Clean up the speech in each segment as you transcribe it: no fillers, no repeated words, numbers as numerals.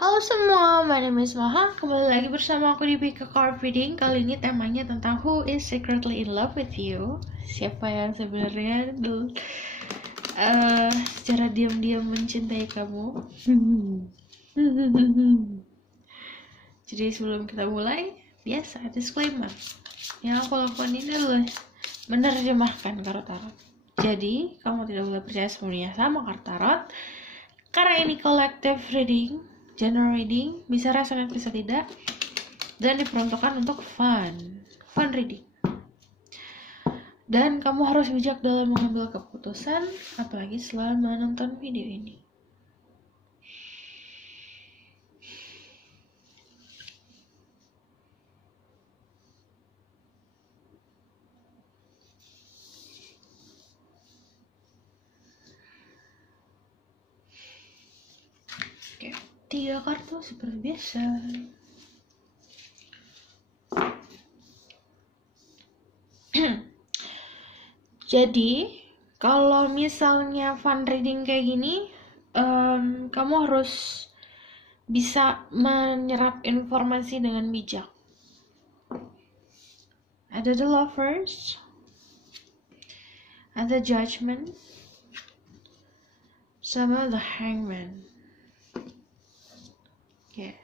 Halo semua, my name is Maha. Kembali lagi bersama aku di Pick a Card Reading. Kali ini temanya tentang Who is secretly in love with you? Siapa yang sebenarnya secara diam-diam mencintai kamu? Jadi sebelum kita mulai, biasa disclaimer. Yang aku lakukan ini adalah menerjemahkan kartu tarot. Jadi kamu tidak boleh percaya sepenuhnya sama kartu tarot, karena ini collective reading, general reading, bisa resonate bisa tidak, dan diperuntukkan untuk fun reading. Dan kamu harus bijak dalam mengambil keputusan, apalagi setelah menonton video ini. Oke, 3 kartu seperti biasa. Jadi, kalau misalnya fun reading kayak gini, kamu harus bisa menyerap informasi dengan bijak. Ada the lovers, ada judgment, sama the hangman. Oke.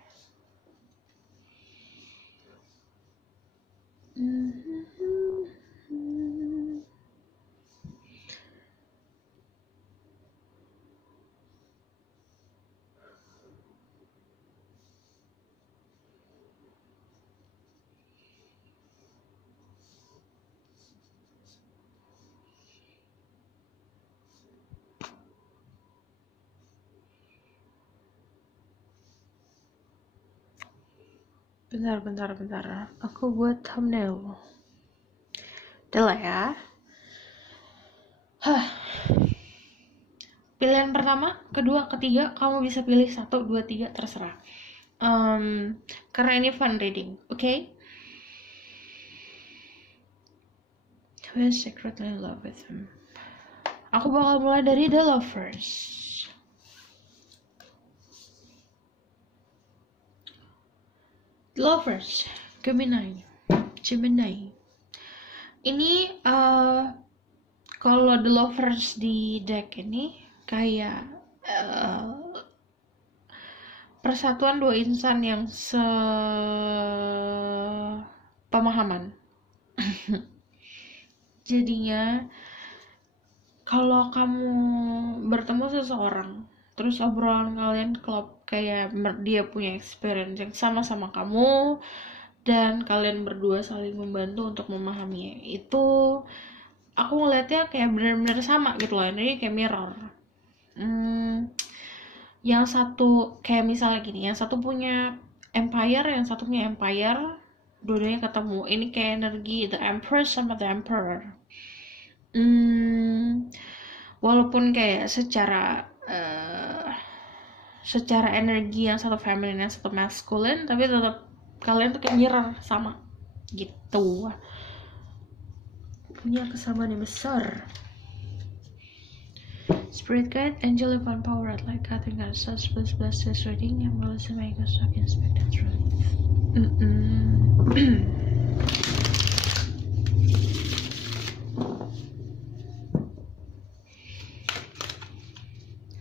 Bentar. Aku buat thumbnail. Udah lah ya. Pilihan pertama, kedua, ketiga, kamu bisa pilih 1, 2, 3, terserah. Karena ini fun reading, oke? Who is secretly in love with him? Aku bakal mulai dari the lovers. Lovers, Gemini. Ini kalau the lovers di deck ini kayak persatuan dua insan yang sepemahaman. Jadinya kalau kamu bertemu seseorang, terus obrolan kalian klop, kayak dia punya experience yang sama kamu, dan kalian berdua saling membantu untuk memahaminya. Itu aku ngeliatnya kayak benar-benar sama gitu loh, ini kayak mirror. Yang satu kayak misalnya gini, yang satu punya empire, yang satu punya empire, dua-duanya ketemu. Ini kayak energi the empress sama the emperor. Walaupun kayak secara energi yang satu feminine, yang satu masculine, tapi tetap kalian tuh kayak mirror, sama gitu, punya kesamaan yang besar. Spirit guide, angel divine power, red light, cutting God, such please bless this reading, yang melissa make us so can speak the truth.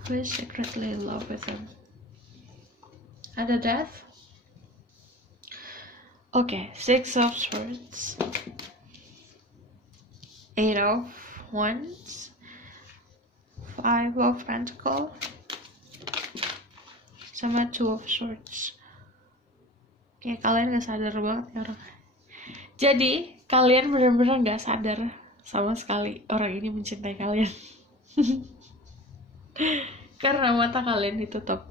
Who is secretly in love with him? Ada death. Okay, 6 of swords, 8 of wands, 5 of pentacles, sama 2 of swords. Kayak kalian gak sadar banget ya orang. Jadi kalian benar-benar gak sadar sama sekali orang ini mencintai kalian. Karena mata kalian ditutup.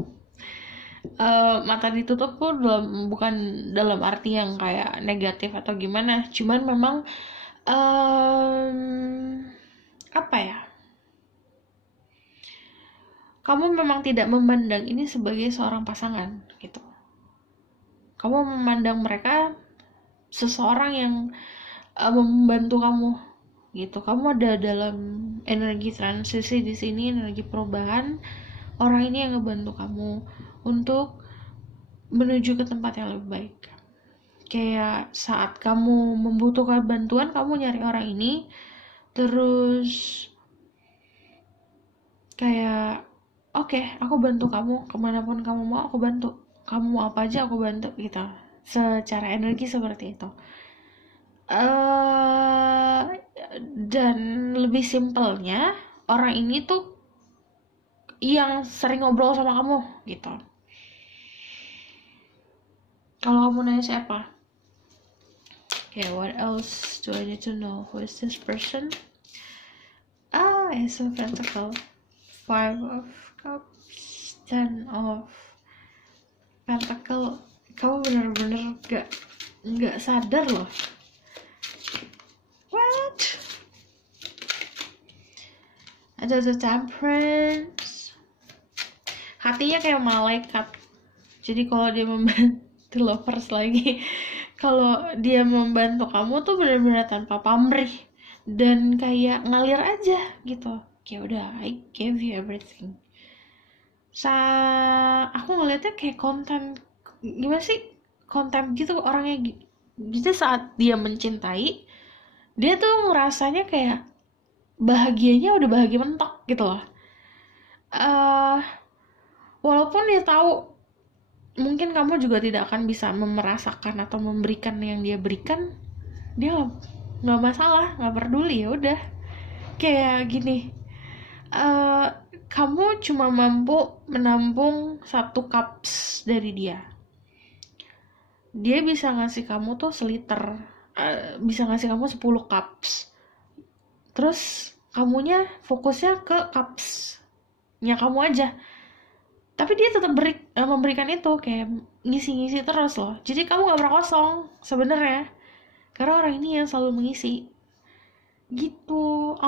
Mata ditutup pun bukan dalam arti yang kayak negatif atau gimana, cuman memang apa ya, kamu memang tidak memandang ini sebagai seorang pasangan gitu. Kamu memandang mereka seseorang yang membantu kamu gitu. Kamu ada dalam energi transisi di sini, energi perubahan. Orang ini yang ngebantu kamu untuk menuju ke tempat yang lebih baik. Kayak saat kamu membutuhkan bantuan, kamu nyari orang ini, terus kayak oke, aku bantu kamu kemanapun kamu mau, aku bantu kamu, mau apa aja aku bantu gitu, secara energi seperti itu. eh dan lebih simpelnya, orang ini tuh yang sering ngobrol sama kamu gitu. Kalau kamu nanya siapa, okay, what else do I need to know? Who is this person? Ace of Pentacle, Five of Cups, Ten of Pentacle. Kamu bener-bener nggak sadar loh. What? Ada The Temperance. Hatinya kayak malaikat. Jadi kalau dia membantu lovers lagi, kalau dia membantu kamu tuh benar-benar tanpa pamrih dan kayak ngalir aja gitu. Kayak udah, I gave you everything. Aku ngeliatnya kayak konten, gimana sih, konten gitu orangnya. Jadi saat dia mencintai, dia tuh ngerasanya kayak bahagianya udah bahagia mentok gitu loh. Walaupun dia tahu mungkin kamu juga tidak akan bisa merasakan atau memberikan yang dia berikan, dia nggak masalah, nggak peduli, ya udah. Kayak gini, kamu cuma mampu menampung 1 cups dari dia. Dia bisa ngasih kamu tuh seliter, bisa ngasih kamu 10 cups. Terus kamunya fokusnya ke cupsnya kamu aja. Tapi dia tetap memberikan itu, kayak ngisi-ngisi terus loh. Jadi kamu gak pernah kosong sebenarnya, karena orang ini yang selalu mengisi gitu.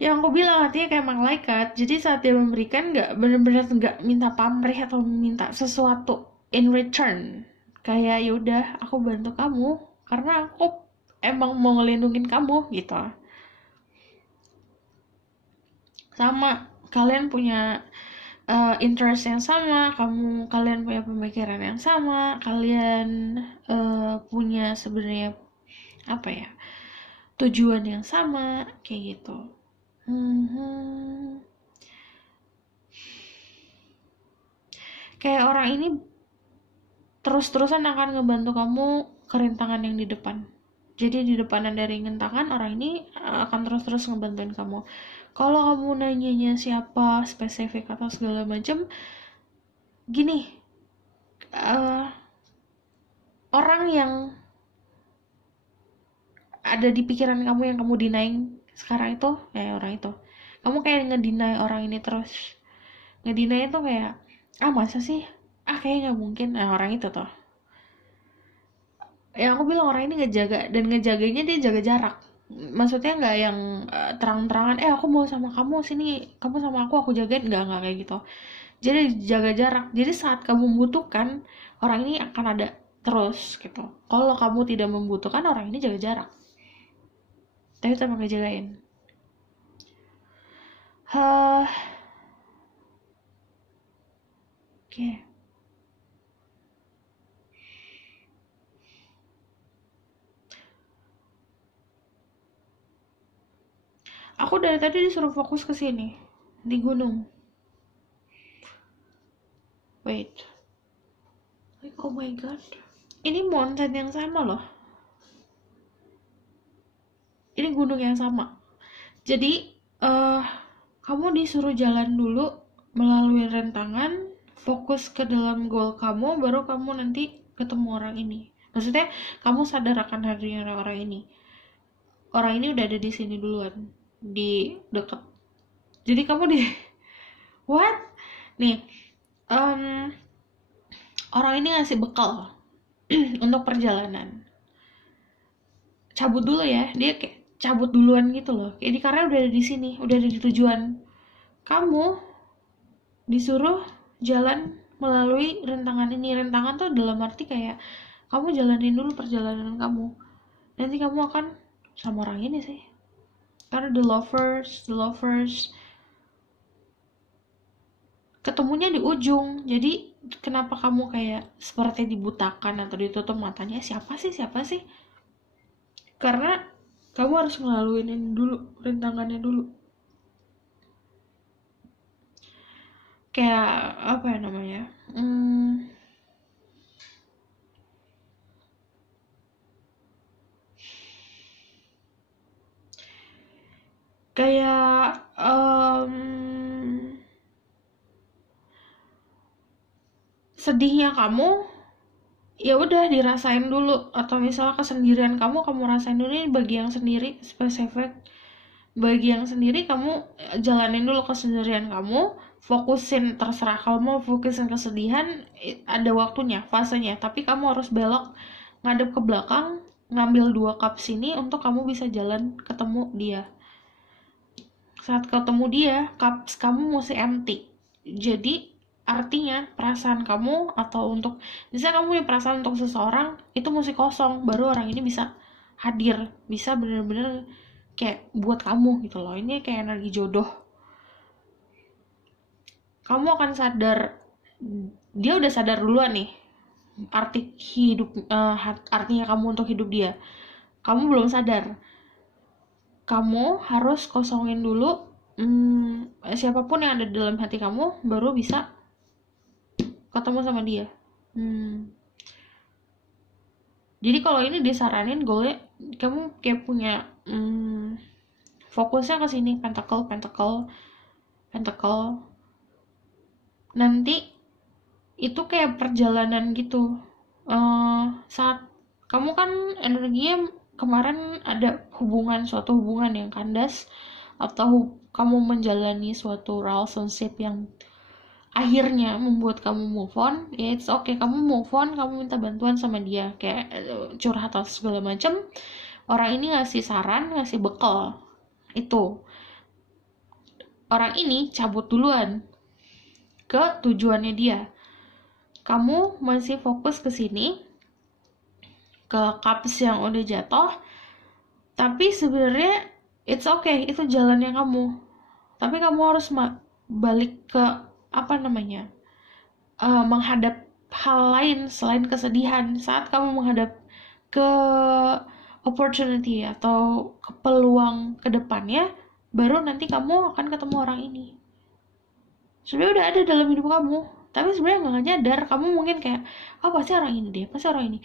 Yang aku bilang, hatinya kayak malaikat. Jadi saat dia memberikan, gak bener-bener gak minta pamrih atau minta sesuatu in return. Kayak yaudah, aku bantu kamu karena aku emang mau ngelindungin kamu gitu. Sama, kalian punya interest yang sama, kalian punya pemikiran yang sama, kalian punya sebenarnya apa ya, tujuan yang sama, kayak gitu. Kayak orang ini terus-terusan akan ngebantu kamu ke rintangan yang di depan. Jadi di depan ada rintangan, orang ini akan terus-terus ngebantuin kamu. Kalau kamu nanyanya siapa spesifik atau segala macam, gini, orang yang ada di pikiran kamu yang kamu denying sekarang itu, ya orang itu. Kamu kayak ngedeny orang ini terus. Ngedeny itu kayak, masa sih? Kayaknya nggak mungkin. Nah, orang itu tuh. Yang aku bilang, orang ini ngejaga, dan ngejaganya dia jaga jarak. Maksudnya nggak yang terang-terangan, aku mau sama kamu sini, kamu sama aku jagain, nggak kayak gitu. Jadi jaga jarak. Jadi saat kamu membutuhkan, orang ini akan ada terus gitu. Kalau kamu tidak membutuhkan, orang ini jaga jarak. Tapi tetap ngejagain. Oke. Aku dari tadi disuruh fokus ke sini, di gunung. Wait. Like, oh my god. Ini mountain yang sama loh. Ini gunung yang sama. Jadi, kamu disuruh jalan dulu melalui rintangan, fokus ke dalam goal kamu, baru kamu nanti ketemu orang ini. Maksudnya, kamu sadar akan hadirnya orang ini. Orang ini udah ada di sini duluan, di deket. Jadi kamu di what? Nih, orang ini ngasih bekal untuk perjalanan. Cabut dulu ya, dia kayak cabut duluan gitu loh. Jadi karena udah ada di sini, udah ada di tujuan. Kamu disuruh jalan melalui rintangan ini. Rintangan tuh dalam arti kayak kamu jalanin dulu perjalanan kamu. Nanti kamu akan sama orang ini sih. Karena the lovers ketemunya di ujung. Jadi kenapa kamu kayak seperti dibutakan atau ditutup matanya, siapa sih? Karena kamu harus ngelaluin ini dulu, rintangannya dulu. Kayak apa ya namanya, kayak sedihnya kamu ya udah dirasain dulu, atau misalnya kesendirian kamu rasain dulu. Ini bagi yang sendiri spesifik, bagi yang sendiri kamu jalanin dulu kesendirian kamu, fokusin, terserah kamu mau fokusin kesedihan, ada waktunya, fasenya, tapi kamu harus belok ngadep ke belakang, ngambil 2 cup sini untuk kamu bisa jalan ketemu dia. Saat ketemu dia, cups kamu mesti empty. Jadi artinya perasaan kamu, atau untuk misalnya kamu punya perasaan untuk seseorang, itu mesti kosong, baru orang ini bisa hadir, bisa bener-bener kayak buat kamu gitu loh. Ini kayak energi jodoh. Kamu akan sadar, dia udah sadar duluan nih arti hidup, artinya kamu untuk hidup dia. Kamu belum sadar. Kamu harus kosongin dulu siapapun yang ada di dalam hati kamu, baru bisa ketemu sama dia. Jadi kalau ini disaranin goalnya kamu kayak punya fokusnya ke sini, pentacle. Nanti itu kayak perjalanan gitu. Saat kamu kan energinya kemarin ada suatu hubungan yang kandas, atau kamu menjalani suatu relationship yang akhirnya membuat kamu move on, ya it's okay, kamu move on, kamu minta bantuan sama dia, kayak curhat atau segala macam. Orang ini ngasih saran, ngasih bekal, itu orang ini cabut duluan ke tujuannya dia. Kamu masih fokus ke sini, ke cups yang udah jatuh, tapi sebenarnya it's okay, itu jalannya kamu. Tapi kamu harus balik ke menghadap hal lain selain kesedihan. Saat kamu menghadap ke opportunity atau ke peluang ke depannya, baru nanti kamu akan ketemu orang ini. Sebenarnya udah ada dalam hidup kamu, tapi sebenarnya nggak nyadar. Kamu mungkin kayak, pasti orang ini deh, pasti orang ini.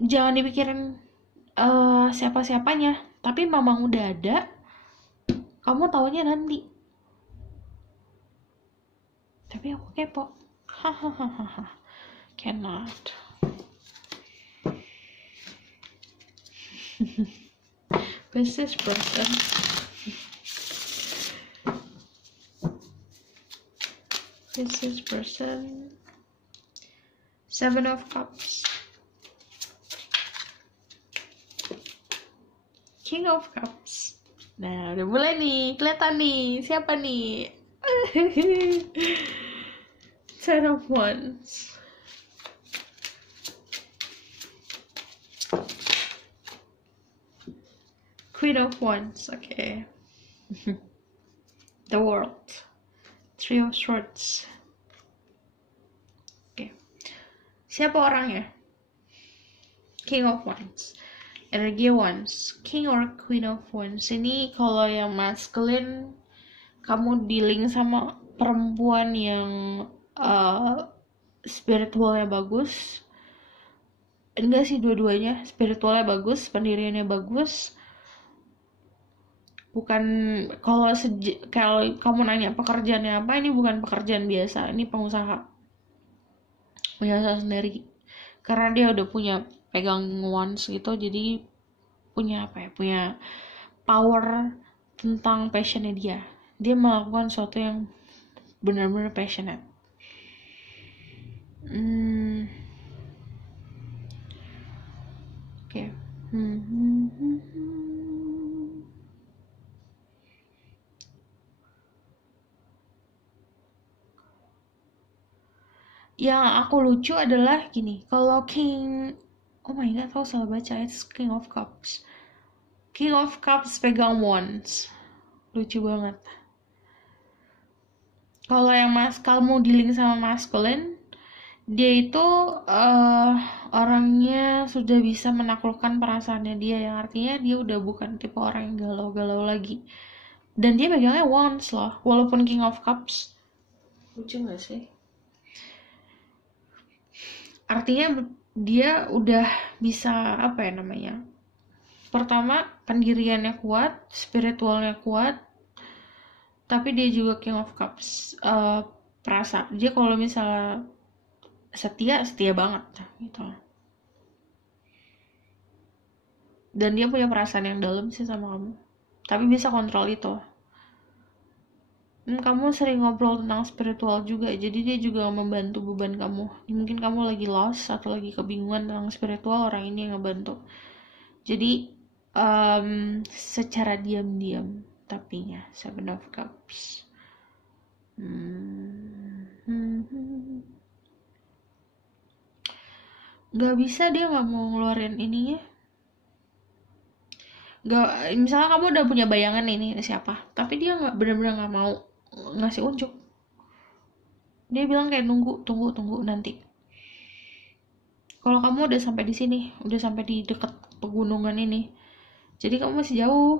Jangan dipikirin siapa-siapanya, tapi memang udah ada. Kamu taunya nanti. Tapi aku kepo. Hahaha. Cannot. Business person. Business person. 7 of Cups. King of Cups. Nah, udah mulai nih, kelihatan nih, siapa nih? 10 of Wands. Queen of Wands, okay. The World. 3 of Swords. Okay. Siapa orangnya? King of Wands. Energi Wands. King or Queen of Wands. Ini kalau yang masculine, kamu dealing sama perempuan yang spiritualnya bagus. Enggak sih, dua-duanya. Spiritualnya bagus, pendiriannya bagus. Bukan, kalau kamu nanya pekerjaannya apa, ini bukan pekerjaan biasa, ini pengusaha sendiri, karena dia udah punya pegang wands gitu, jadi punya punya power tentang passionnya dia melakukan sesuatu yang benar-benar passionate. Oke. Yang aku lucu adalah gini, kalau King, oh my god, aku salah baca, it's King of Cups. King of Cups pegang wands, lucu banget. Kalau yang kamu dealing sama masculine, dia itu orangnya sudah bisa menaklukkan perasaannya dia, yang artinya dia udah bukan tipe orang yang galau-galau lagi. Dan dia pegangnya wands loh, walaupun King of Cups. Lucu gak sih? Artinya dia udah bisa, apa ya namanya, pertama pendiriannya kuat, spiritualnya kuat, tapi dia juga King of Cups. Perasa dia kalau misalnya setia banget gitu. Dan dia punya perasaan yang dalam sih sama kamu, tapi bisa kontrol itu. Kamu sering ngobrol tentang spiritual juga, jadi dia juga membantu beban kamu. Mungkin kamu lagi lost atau lagi kebingungan tentang spiritual, orang ini yang ngebantu. Jadi secara diam-diam tapi ya, Seven of Cups. Gak bisa dia gak mau ngeluarin ininya. Gak, misalnya kamu udah punya bayangan ini siapa, tapi dia nggak benar-benar nggak mau ngasih unjuk. Dia bilang kayak tunggu nanti. Kalau kamu udah sampai di sini, udah sampai di dekat pegunungan ini, jadi kamu masih jauh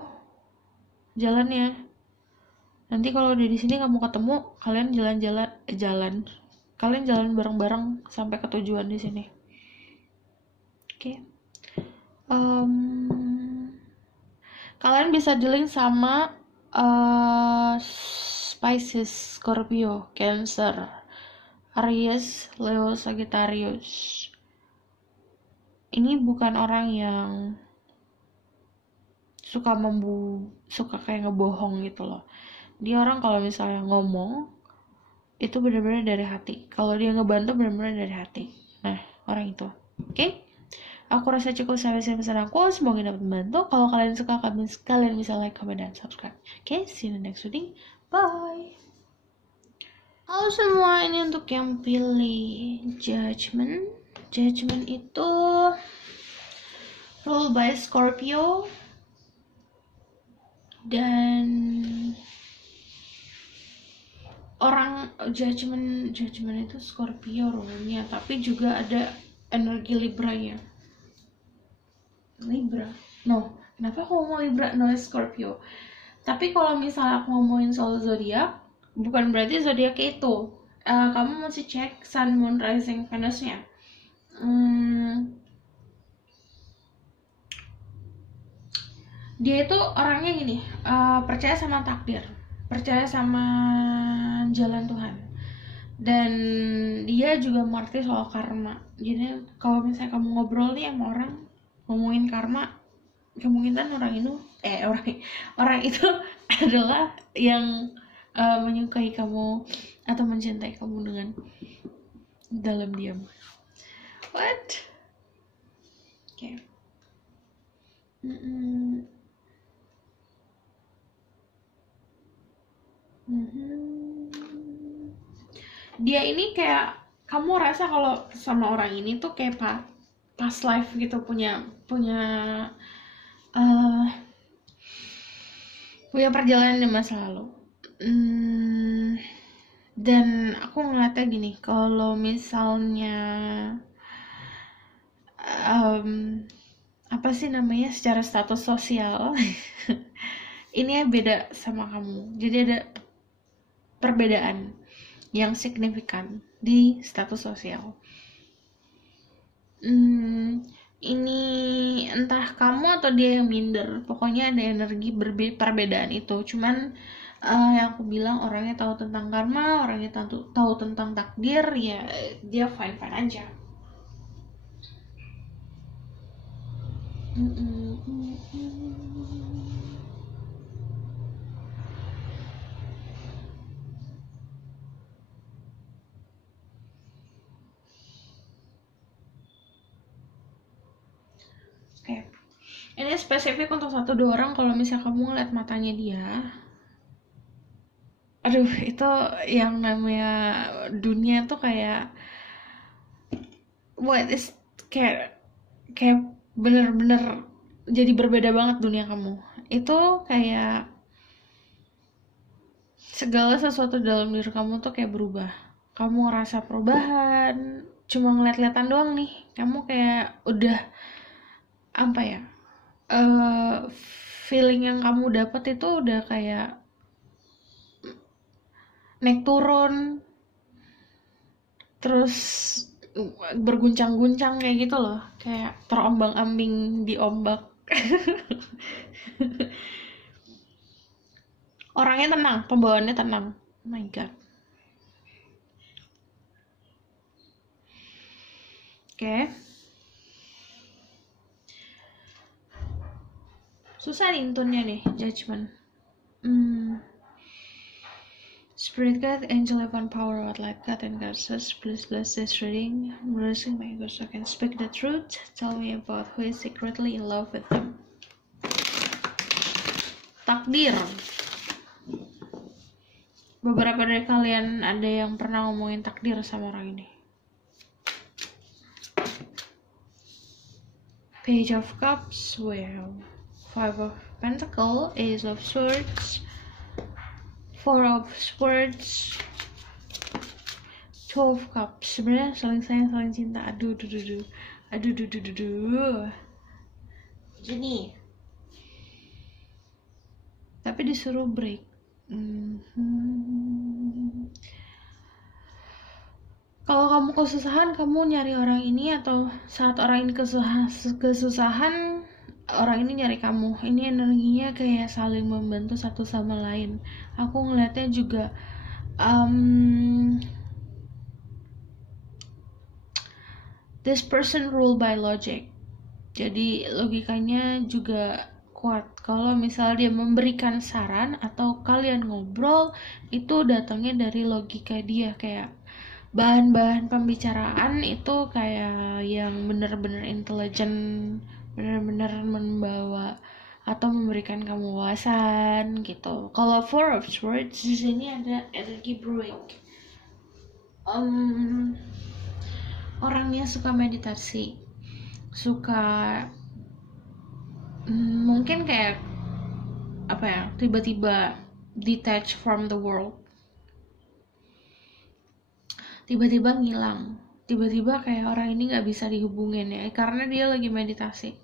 jalannya. Nanti kalau udah di sini kamu ketemu, kalian kalian jalan bareng-bareng sampai ke tujuan di sini. Oke. Kalian bisa dealing sama Pisces, Scorpio, Cancer, Aries, Leo, Sagittarius. Ini bukan orang yang suka kayak ngebohong gitu loh. Dia orang kalau misalnya ngomong itu benar-benar dari hati. Kalau dia ngebantu benar-benar dari hati. Nah, orang itu. Oke? Aku rasa cukup sampai sini pesan aku. Semoga dapat membantu. Kalau kalian suka, kalian bisa like, comment, dan subscribe. Oke? See you in the next video. Bye! Halo semua, ini untuk yang pilih Judgment. Judgment itu ruled by Scorpio. Dan orang Judgment itu Scorpio rule-nya, tapi juga ada energi Libra-nya. Libra? No, kenapa aku ngomong Libra? No, Scorpio. Tapi kalau misalnya aku ngomongin soal zodiak, bukan berarti zodiak itu. Kamu mesti cek Sun, Moon, Rising, Venus-nya. Dia itu orangnya gini, percaya sama takdir, percaya sama jalan Tuhan, dan dia juga mengerti soal karma. Jadi kalau misalnya kamu ngobrol nih sama orang ngomongin karma, kemungkinan orang itu adalah yang menyukai kamu atau mencintai kamu dengan dalam diam. What? Okay. Dia ini kayak kamu rasa kalau sama orang ini tuh kayak past life gitu, punya perjalanan di masa lalu. Dan aku ngeliatnya gini, kalau misalnya apa sih namanya, secara status sosial ini beda sama kamu. Jadi ada perbedaan yang signifikan di status sosial. Ini entah kamu atau dia yang minder, pokoknya ada energi perbedaan itu. Cuman yang aku bilang, orangnya tahu tentang karma, orangnya tahu tentang takdir, ya dia fine aja. Oke. Ini spesifik untuk 1-2 orang. Kalau misalnya kamu ngeliat matanya dia, aduh, itu yang namanya dunia tuh kayak kayak bener-bener jadi berbeda banget dunia kamu. Itu kayak segala sesuatu dalam diri kamu tuh kayak berubah. Kamu ngerasa perubahan, cuma ngeliat-liatan doang nih. Kamu kayak udah apa ya? Feeling yang kamu dapat itu udah kayak naik turun, terus berguncang-guncang kayak gitu loh, kayak terombang-ambing di ombak. Orangnya tenang, pembawaannya tenang. Oh my god. Oke. Susah nih intonnya nih, judgment. Spirit guide, angel heaven, power, what light, God and goddesses, please bless this reading. I'm blessing my God so I can speak the truth. Tell me about who is secretly in love with them. Takdir. Beberapa dari kalian ada yang pernah ngomongin takdir sama orang ini. Page of Cups, well, Five of Pentacles, Ace of Swords, Four of Swords, Two of Cups. Sebenarnya saling sayang, saling cinta. Aduh. Jadi, tapi disuruh break. Kalau kamu kesusahan, kamu nyari orang ini, atau saat orang ini kesusahan, orang ini nyari kamu. Ini energinya kayak saling membantu satu sama lain. Aku ngeliatnya juga this person rule by logic. Jadi logikanya juga kuat. Kalau misalnya dia memberikan saran atau kalian ngobrol, itu datangnya dari logika dia. Kayak bahan-bahan pembicaraan itu kayak yang benar-benar intelijen, benar-benar membawa atau memberikan kamu wawasan gitu. Kalau Four of Swords di sini ada energi break. Orangnya suka meditasi, suka mungkin kayak apa ya, tiba-tiba detach from the world, tiba-tiba ngilang, tiba-tiba kayak orang ini nggak bisa dihubungin ya karena dia lagi meditasi.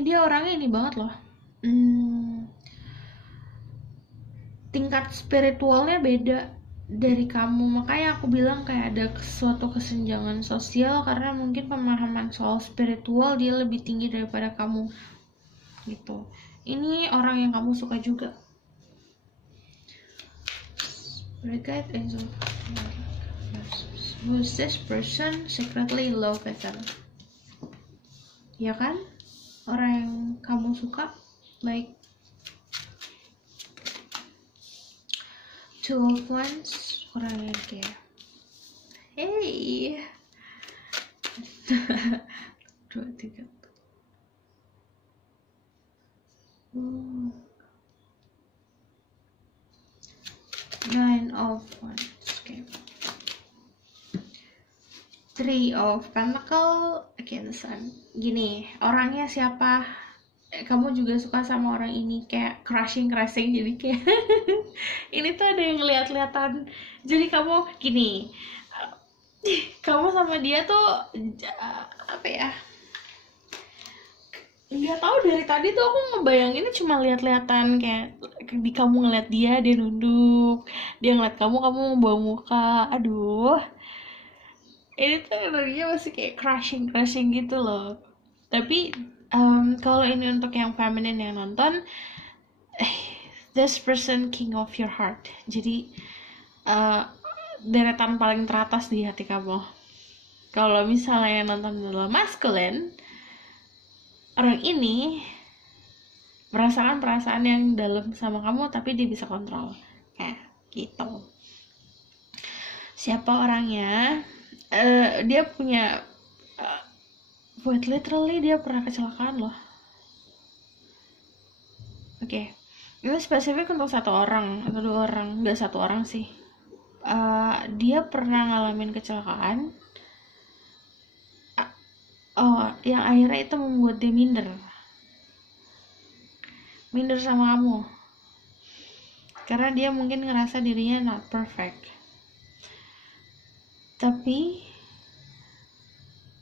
Dia orangnya ini banget loh, tingkat spiritualnya beda dari kamu, makanya aku bilang kayak ada suatu kesenjangan sosial karena mungkin pemahaman soal spiritual dia lebih tinggi daripada kamu gitu. Ini orang yang kamu suka juga. Spirit guide, angel, who's this person secretly in love with them? Ya kan, orang yang kamu suka, baik. Two of Wands, orang yang kayak hey 2, 3 Nine of Wands, okay. Three of Pentacles, again the Sun. Gini, orangnya siapa? Kamu juga suka sama orang ini, kayak crushing, jadi kayak ini tuh ada yang ngeliat-liatan. Jadi kamu gini, kamu sama dia tuh apa ya, nggak tahu, dari tadi tuh aku ngebayanginnya cuma lihat-lihatan, kayak di kamu ngeliat dia nunduk, dia ngeliat kamu membawa muka. Aduh, ini tuh energinya masih kayak crushing gitu loh. Tapi kalau ini untuk yang feminine yang nonton, this person king of your heart. Jadi deretan paling teratas di hati kamu. Kalau misalnya yang nonton adalah masculine, orang ini merasakan perasaan yang dalam sama kamu, tapi dia bisa kontrol kayak gitu. Siapa orangnya? Dia punya buat literally dia pernah kecelakaan loh. Oke. Ini spesifik untuk satu orang atau dua orang, nggak satu orang sih. Dia pernah ngalamin kecelakaan. yang akhirnya itu membuat dia minder sama kamu, karena dia mungkin ngerasa dirinya not perfect, tapi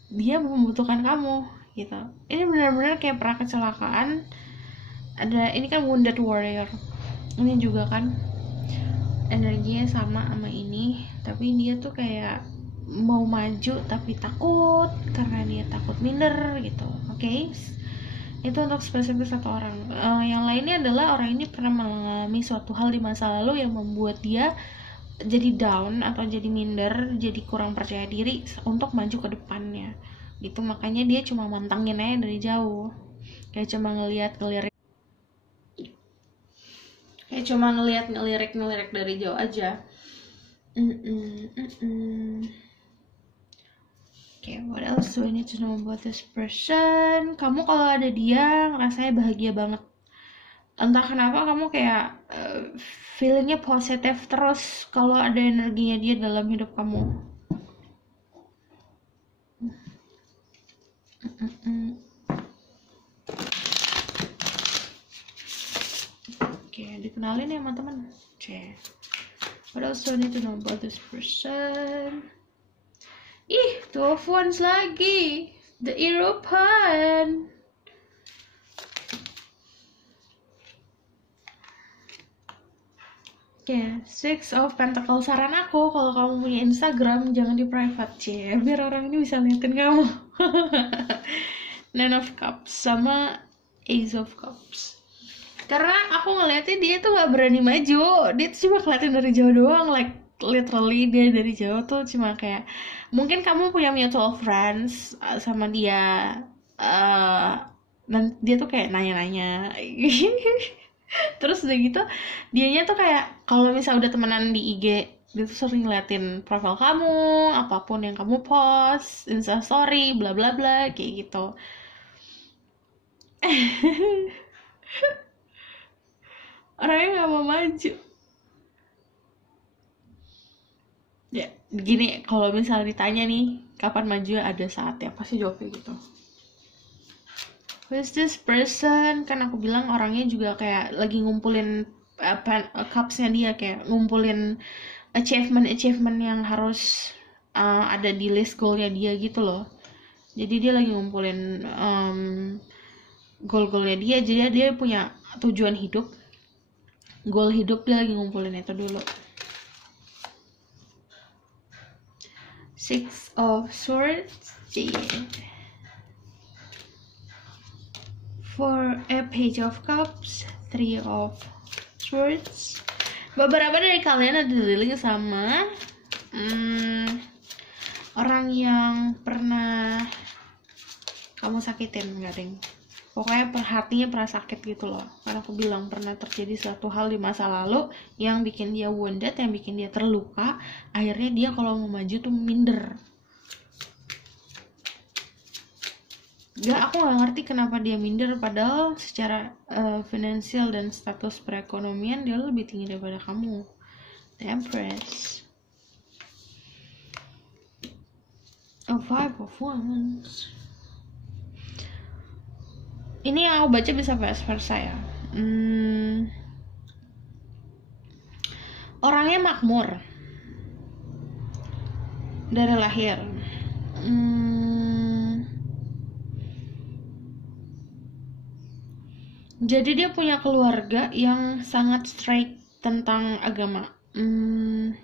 dia membutuhkan kamu gitu. Ini benar-benar kayak pernah kecelakaan. Ini kan wounded warrior, ini juga kan energinya sama ini, tapi dia tuh kayak mau maju tapi takut karena dia takut minder gitu. Oke. Itu untuk spesifik satu orang. Yang lainnya adalah orang ini pernah mengalami suatu hal di masa lalu yang membuat dia jadi down atau jadi minder, jadi kurang percaya diri untuk maju ke depannya gitu. Makanya dia cuma mantangin aja dari jauh, kayak cuma ngelirik dari jauh aja. Okay, what else do I need to know about this person? Kamu kalau ada dia ngerasanya bahagia banget. Entah kenapa kamu kayak feelingnya positif terus kalau ada energinya dia dalam hidup kamu. Oke, dikenalin ya teman-teman. What else do I need to know about this person? Ih, Two of Wands lagi. The European. Oke, Six of Pentacles. Saran aku kalau kamu punya Instagram jangan di private, biar orang ini bisa liatin kamu. Nine of Cups sama Ace of Cups. Karena aku ngeliatnya dia tuh gak berani maju. Dia tuh cuma kelihatan dari jauh doang, like literally dia dari jauh tuh cuma kayak, mungkin kamu punya mutual friends sama dia, dan dia tuh kayak nanya-nanya. Terus udah gitu dianya tuh kayak kalau misal udah temenan di IG, dia tuh sering ngeliatin profil kamu, apapun yang kamu post, instastory, bla bla bla kayak gitu. Orangnya gak mau maju. Ya, gini, kalau misal ditanya nih, kapan maju, ada saatnya, pasti jawabnya gitu. Who is this person? Kan aku bilang orangnya juga kayak lagi ngumpulin cups-nya dia, kayak ngumpulin achievement yang harus ada di list goal-nya dia gitu loh. Jadi dia lagi ngumpulin goal-goalnya dia, jadi dia punya tujuan hidup, goal hidup, dia lagi ngumpulin itu dulu. Six of Swords, Page of Cups, Three of Swords. Beberapa dari kalian ada dealing sama orang yang pernah kamu sakitin, nggak deng? Pokoknya hatinya pernah sakit gitu loh. Karena aku bilang pernah terjadi suatu hal di masa lalu yang bikin dia wounded, yang bikin dia terluka. Akhirnya dia kalau mau maju tuh minder. Aku gak ngerti kenapa dia minder, padahal secara finansial dan status perekonomian dia lebih tinggi daripada kamu. The Empress. A Five of Wands. Ini yang aku baca bisa vice versa ya. Orangnya makmur dari lahir. Jadi dia punya keluarga yang sangat strict tentang agama.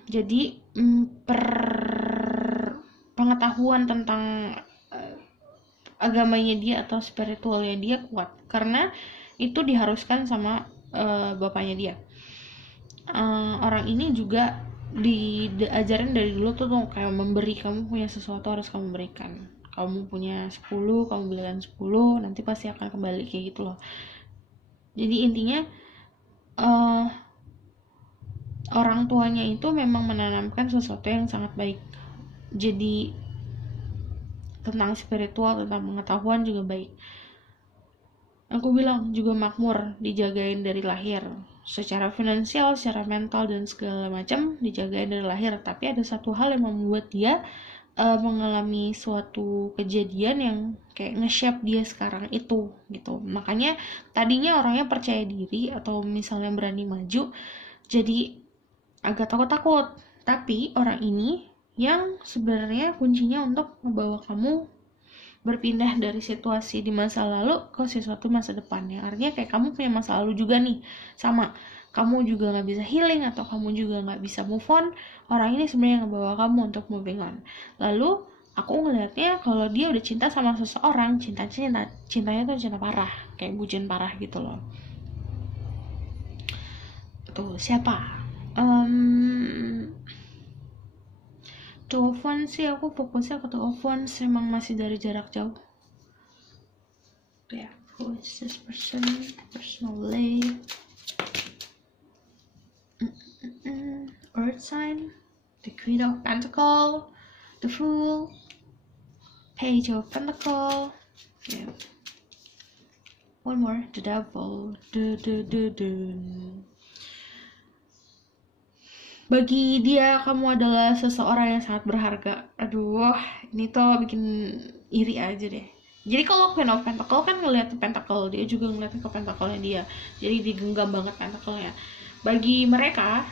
Jadi pengetahuan tentang agamanya dia atau spiritualnya dia kuat, karena itu diharuskan sama bapaknya dia. Orang ini juga diajarin dari dulu tuh kayak memberi. Kamu punya sesuatu harus kamu berikan. Kamu punya 10, kamu belikan 10, nanti pasti akan kembali, kayak gitu loh. Jadi intinya orang tuanya itu memang menanamkan sesuatu yang sangat baik. Jadi tentang spiritual, tentang pengetahuan juga baik. Aku bilang juga makmur, dijagain dari lahir. Secara finansial, secara mental, dan segala macam dijagain dari lahir. Tapi ada satu hal yang membuat dia mengalami suatu kejadian yang kayak nge-shape dia sekarang itu gitu. Makanya tadinya orangnya percaya diri atau misalnya berani maju, jadi agak takut-takut. Tapi orang ini yang sebenarnya kuncinya untuk membawa kamu berpindah dari situasi di masa lalu ke sesuatu masa depan. Yang artinya kayak kamu punya masa lalu juga nih, sama kamu juga nggak bisa healing atau kamu juga nggak bisa move on. Orang ini sebenarnya ngebawa kamu untuk moving on. Lalu aku ngelihatnya kalau dia udah cinta sama seseorang, cintanya tuh cinta parah, kayak bucin parah gitu loh. Tuh siapa? Telepon sih aku fokusnya ke telepon, emang masih dari jarak jauh. Ya, who is this person? Personally. Earth sign, the Queen of Pentacle, the Fool, Page of Pentacle. Yeah. One more, the Devil. Bagi dia kamu adalah seseorang yang sangat berharga. Aduh, ini tuh bikin iri aja deh. Jadi kalau Queen of Pentacle kan ngeliat ke Pentacle, dia juga ngeliat ke Pentacle-nya dia. Jadi digenggam banget Pentacle-nya. Bagi mereka,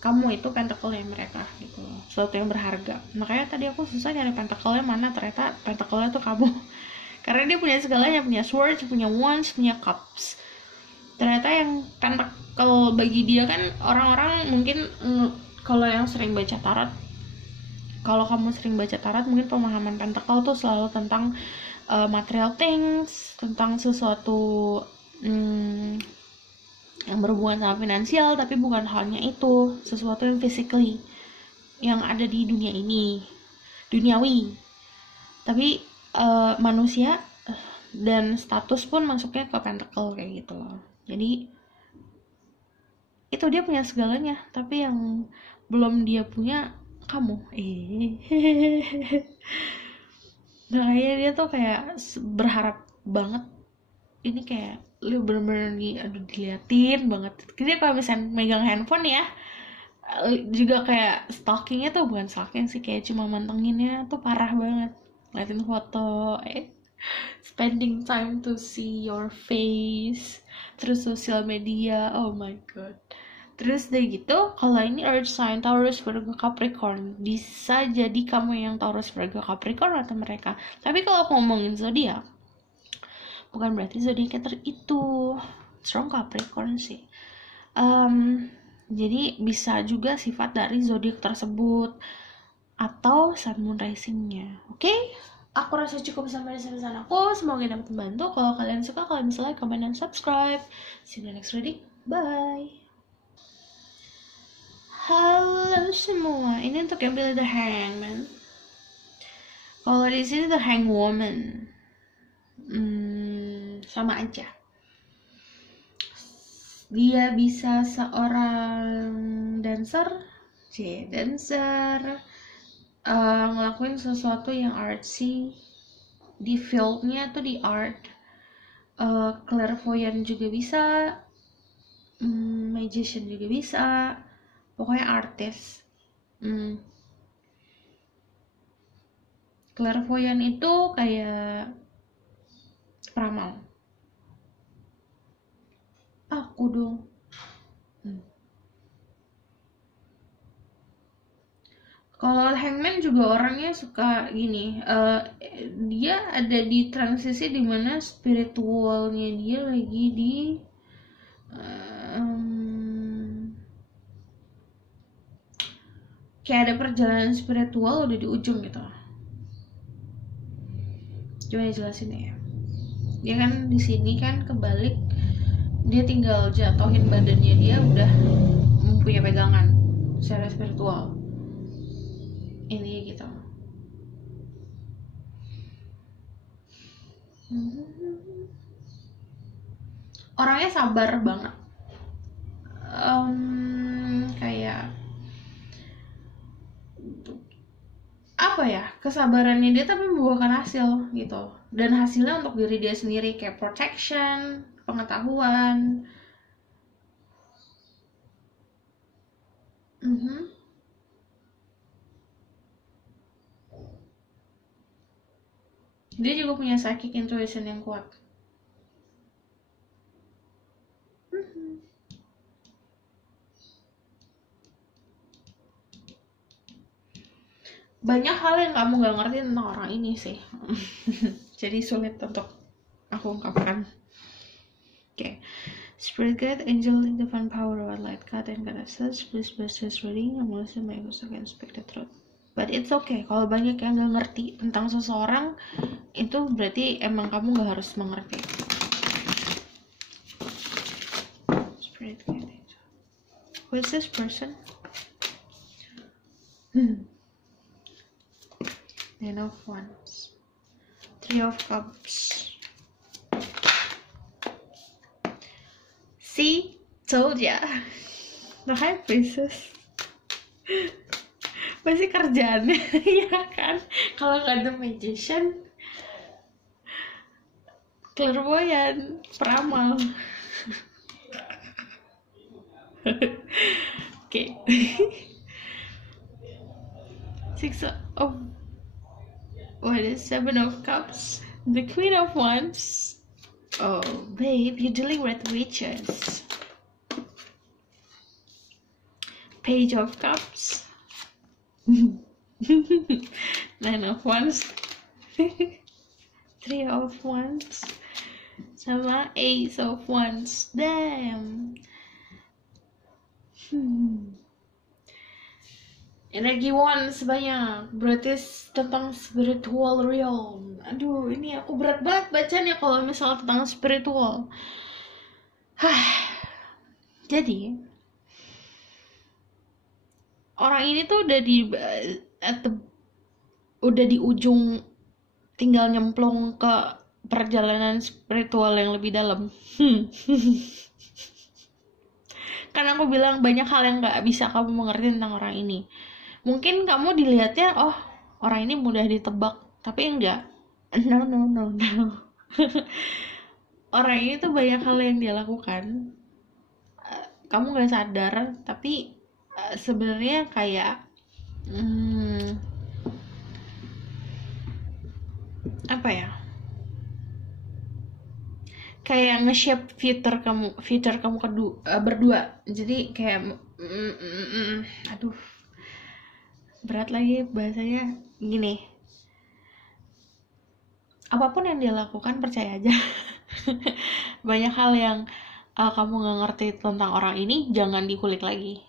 kamu itu Pentacle-nya mereka gitu. Sesuatu yang berharga. Makanya tadi aku susah nyari Pentacle-nya mana, ternyata Pentacle-nya tuh kamu. Karena dia punya segalanya, punya swords, punya wands, punya cups. Ternyata yang pentacle bagi dia kan orang-orang mungkin kalau yang sering baca tarot, kalau kamu sering baca tarot mungkin pemahaman pentacle tuh selalu tentang material things, tentang sesuatu yang berhubungan sama finansial, tapi bukan halnya itu, sesuatu yang physically yang ada di dunia ini, duniawi. Tapi manusia dan status pun masuknya ke pentacle kayak gitu loh. Jadi itu dia punya segalanya, tapi yang belum dia punya kamu. Nah, dia tuh kayak berharap banget. Ini kayak lu bener-bener diliatin banget. Dia kalau misalnya megang handphone ya, juga kayak stalkingnya tuh bukan stalking sih, kayak cuma mantenginnya tuh parah banget. Liatin foto, spending time to see your face, terus sosial media, oh my god. Terus deh gitu, kalau ini Earth sign Taurus, Virgo, Capricorn, bisa jadi kamu yang Taurus, Virgo, Capricorn atau mereka. Tapi kalau aku ngomongin zodiak, bukan berarti zodiak itu strong Capricorn sih. Jadi bisa juga sifat dari zodiak tersebut atau sun moon risingnya. Oke? Aku rasa cukup sampai di sana aku. Semoga dapat membantu. Kalau kalian suka, kalian bisa like, comment, dan subscribe. See you in the next reading. Bye. Halo semua. Ini untuk yang pilih The Hangman. Kalau di sini The Hangwoman. Sama aja. Dia bisa seorang dancer, ngelakuin sesuatu yang artsy di fieldnya tuh di art, clairvoyant juga bisa, magician juga bisa, pokoknya artis. Clairvoyant itu kayak peramal. Aku dong. Kalau Hangman juga orangnya suka gini, dia ada di transisi dimana spiritualnya dia lagi di kayak ada perjalanan spiritual udah di ujung gitu. Coba jelasin ya. Dia kan di sini kan kebalik, dia tinggal jatuhin badannya, dia udah punya pegangan secara spiritual. Ini gitu. Orangnya sabar banget. Kayak apa ya, kesabarannya dia tapi membuahkan hasil gitu, dan hasilnya untuk diri dia sendiri kayak protection, pengetahuan. Dia juga punya psychic intuition yang kuat. Banyak hal yang kamu gak ngerti tentang orang ini sih. Jadi sulit untuk aku ungkapkan. Okay. Spirit guide, angel, divine power, or light guide, and goddesses, please bless this reading and listen my voice and speak the truth. But it's okay. Kalau banyak yang gak ngerti tentang seseorang, itu berarti emang kamu gak harus mengerti. Spirit guide, angel. Who is this person? Nine of Wands, Three of Cups. See, told ya. Makanya Pisces pasti kerjaannya ya kan. Kalau nggak ada magician, clairvoyant, peramal. Oke. Six of What is Seven of Cups, the Queen of Wands. Oh, babe, you're dealing with witches. Page of Cups. Nine of Wands. Three of Wands. Sama Ace of Wands. Damn. Energi Wands banyak, berarti tentang spiritual realm. Aduh, ini aku berat banget bacanya kalau misalnya tentang spiritual. Jadi orang ini tuh udah di ujung, tinggal nyemplung ke perjalanan spiritual yang lebih dalam. Karena aku bilang banyak hal yang gak bisa kamu mengerti tentang orang ini. Mungkin kamu dilihatnya, oh orang ini mudah ditebak, tapi enggak. No. Orang ini tuh banyak hal yang dia lakukan, kamu gak sadar, tapi sebenarnya kayak apa ya? Kayak nge-shape future kamu berdua. Jadi kayak aduh, berat lagi bahasanya. Gini, apapun yang dia lakukan percaya aja. Banyak hal yang kamu gak ngerti tentang orang ini, jangan dikulik lagi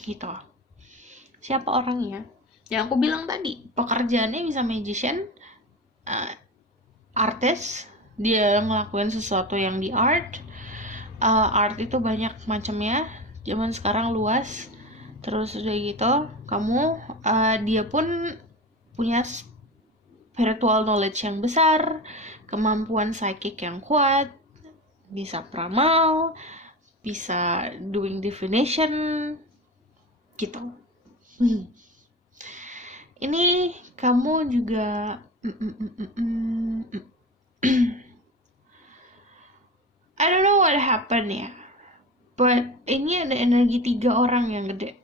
gitu. Siapa orangnya? Yang aku bilang tadi, pekerjaannya bisa magician, artis, dia ngelakuin sesuatu yang di art. Art itu banyak macamnya, zaman sekarang luas. Terus udah gitu, dia pun punya spiritual knowledge yang besar, kemampuan psychic yang kuat, bisa peramal, bisa doing divination gitu. Ini kamu juga I don't know what happened ya, but ini ada energi 3 orang yang gede.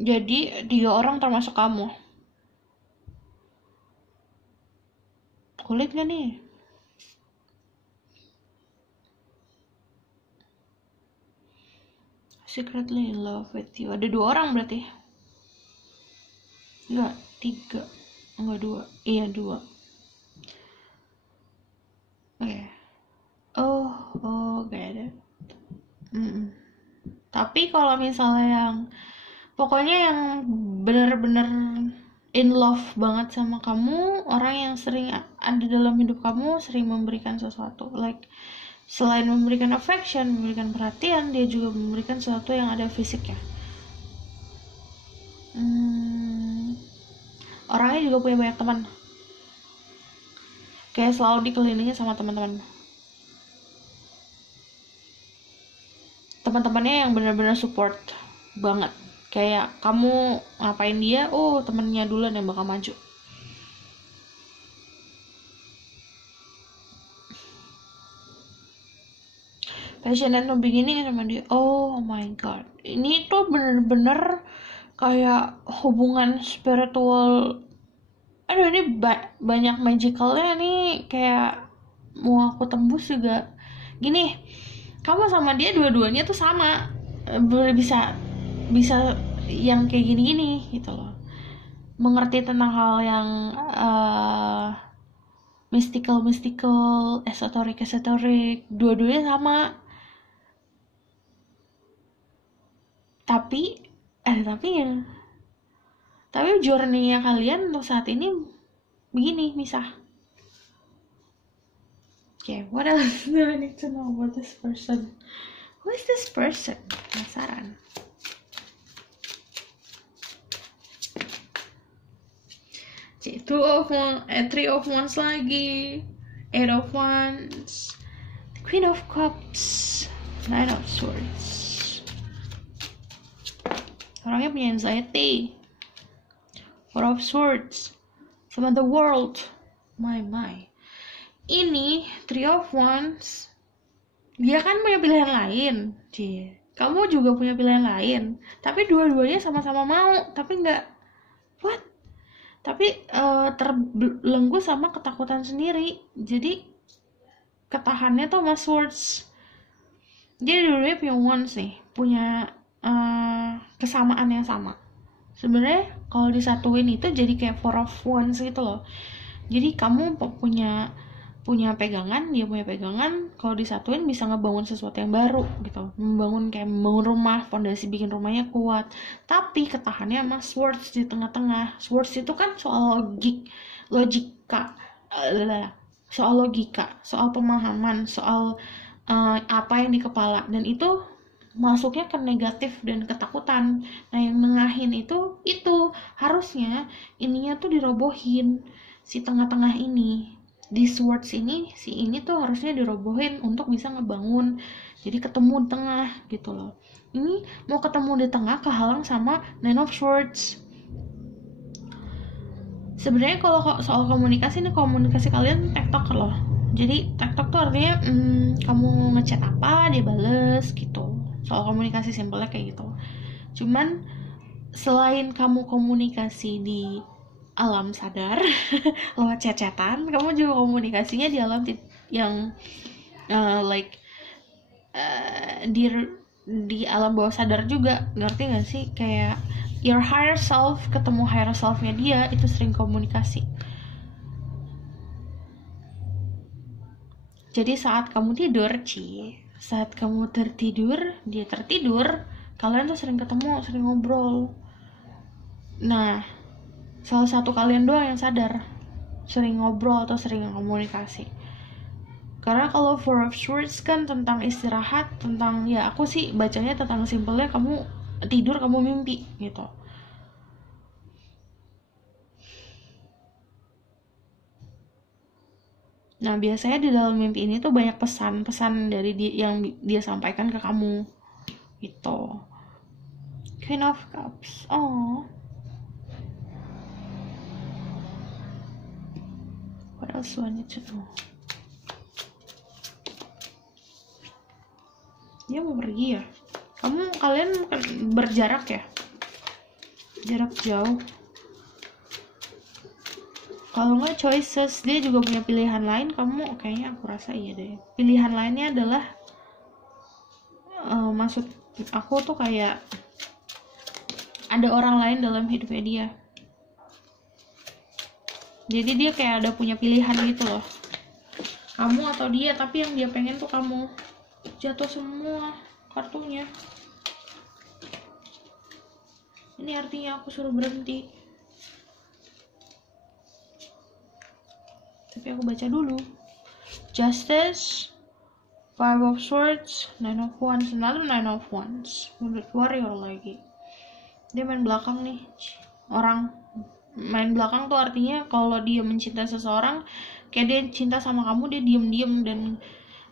Jadi 3 orang termasuk kamu. Kulit gak nih? Secretly in love with you. Ada 2 orang berarti. Enggak, 3. Enggak 2. Iya 2. Oke. Oh, get it. Tapi kalau misalnya yang pokoknya yang benar-benar in love banget sama kamu, orang yang sering ada dalam hidup kamu, sering memberikan sesuatu, like selain memberikan affection, memberikan perhatian, dia juga memberikan sesuatu yang ada fisiknya. Orangnya juga punya banyak teman, kayak selalu dikelilingi sama teman-temannya yang benar-benar support banget. Kayak kamu ngapain dia, oh temennya duluan yang bakal maju. Passionate no beginning sama dia. Oh my god, ini tuh bener-bener kayak hubungan spiritual. Aduh, ini banyak magicalnya nih, kayak mau aku tembus juga. Gini, kamu sama dia dua-duanya tuh sama, bisa bisa yang kayak gini-gini gitu loh, mengerti tentang hal yang mystical, esoterik, dua-duanya sama. Tapi journey-nya kalian untuk saat ini begini, misah. Okay, what else do I need to know about this person? Who is this person? Penasaran. Three of Wands lagi, Eight of Wands, the Queen of Cups, Nine of Swords. Orangnya punya anxiety. Four of Swords, sama the world. My. Ini Three of Wands, dia kan punya pilihan lain, kamu juga punya pilihan lain, tapi dua-duanya sama-sama mau, tapi nggak what? Tapi terbelenggu sama ketakutan sendiri, jadi ketahannya tuh sama Swords. Jadi dua-duanya punya Wands nih, punya kesamaan yang sama. Sebenarnya kalau disatuin itu jadi kayak Four of Wands gitu loh. Jadi kamu punya pegangan, dia punya pegangan, kalau disatuin bisa ngebangun sesuatu yang baru gitu, membangun rumah, fondasi, bikin rumahnya kuat. Tapi ketahannya sama Swords di tengah-tengah. Swords itu kan soal logika, soal pemahaman, soal apa yang di kepala, dan itu masuknya ke negatif dan ketakutan. Nah, yang nengahin itu harusnya ininya tuh dirobohin, si tengah-tengah ini. Di Swords ini, si ini tuh harusnya dirobohin untuk bisa ngebangun, jadi ketemu di tengah gitu loh. Ini mau ketemu di tengah kehalang sama Nine of Swords. Sebenarnya kalau soal komunikasi nih, komunikasi kalian tektok loh. Jadi tektok tuh artinya kamu ngechat apa dia bales gitu. Soal komunikasi simpelnya kayak gitu. Cuman selain kamu komunikasi di alam sadar lewat chat-chatan, kamu juga komunikasinya di alam yang di alam bawah sadar juga. Ngerti gak sih? Kayak your higher self ketemu higher self-nya dia, itu sering komunikasi. Jadi saat kamu tidur, saat kamu tertidur, dia tertidur, kalian tuh sering ketemu, sering ngobrol. Nah, salah satu kalian doang yang sadar sering ngobrol atau sering komunikasi. Karena kalau Four of Swords kan tentang istirahat, tentang, ya aku sih bacanya tentang simpelnya kamu tidur, kamu mimpi gitu. Nah, biasanya di dalam mimpi ini tuh banyak pesan-pesan dari yang dia sampaikan ke kamu gitu. Queen of Cups. Oh, what else do I need to know? Dia mau pergi ya? Kalian berjarak ya? Jarak jauh. Kalau nggak choices, dia juga punya pilihan lain. Kamu kayaknya, aku rasa iya deh. Pilihan lainnya adalah maksud aku tuh kayak ada orang lain dalam hidupnya dia. Jadi dia kayak ada punya pilihan gitu loh, kamu atau dia, tapi yang dia pengen tuh kamu. Jatuh semua kartunya. Ini artinya aku suruh berhenti. Tapi aku baca dulu. Justice, Five of Swords, Nine of Wands, another Nine of Wands. Warrior lagi. Dia main belakang nih. Orang main belakang tuh artinya kalau dia mencinta seseorang, kayak dia cinta sama kamu, dia diem-diem, dan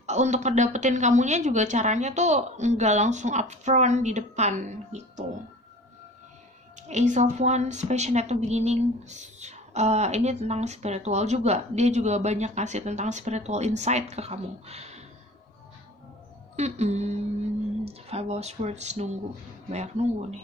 untuk ngedapetin kamunya juga caranya tuh nggak langsung upfront di depan gitu. Ace of Wands, passion at the beginning. Ini tentang spiritual juga. Dia juga banyak kasih tentang spiritual insight ke kamu. Five of Swords, banyak nunggu nih.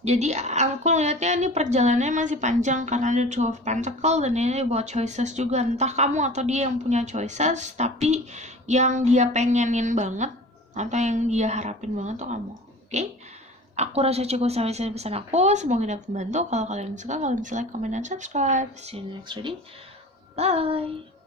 Jadi aku ngeliatnya ini perjalanannya masih panjang karena ada Two of Pentacle dan ini buat choices juga. Entah kamu atau dia yang punya choices, tapi yang dia pengenin banget atau yang dia harapin banget tuh kamu. Oke? Aku rasa cukup sampai sini pesan aku. Semoga dapat membantu. Kalau kalian suka, kalian bisa like, comment, dan subscribe. See you in the next video. Bye!